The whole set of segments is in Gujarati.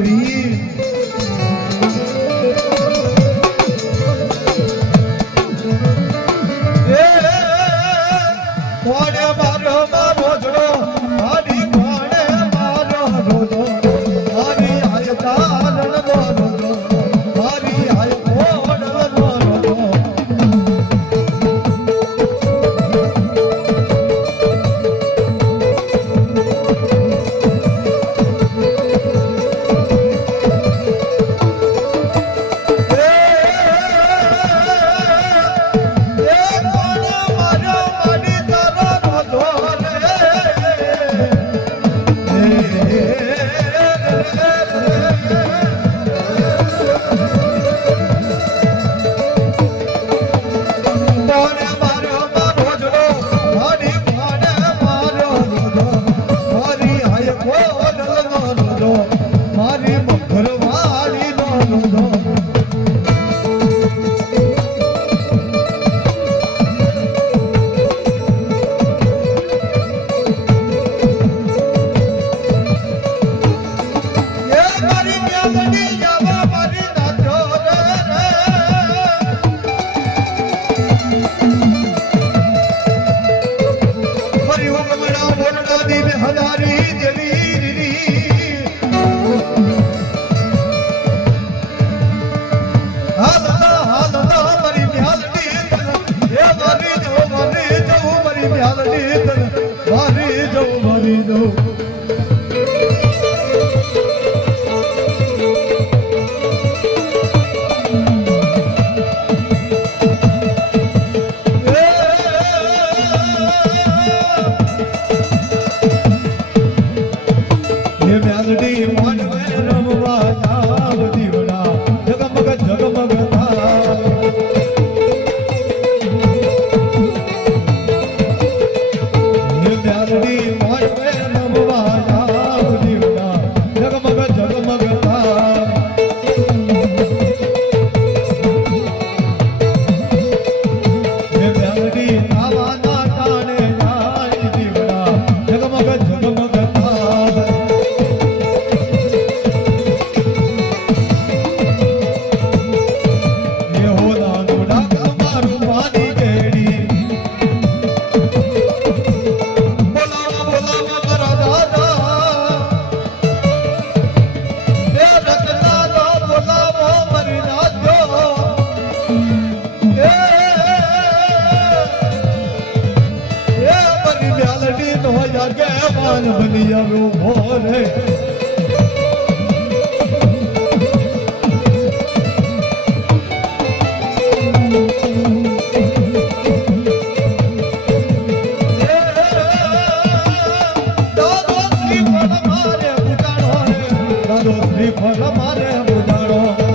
vir. દીન હજારી જની નો જગેવાન બની આવ્યો ભોરે શ્રી મારે બુજાડો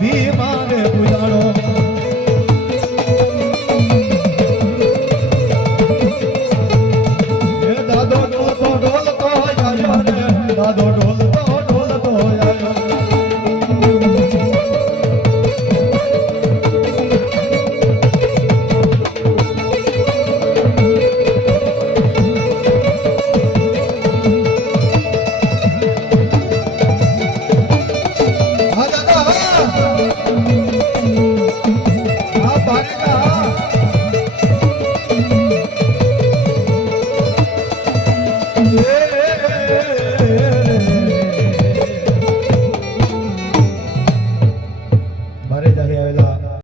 ભીમા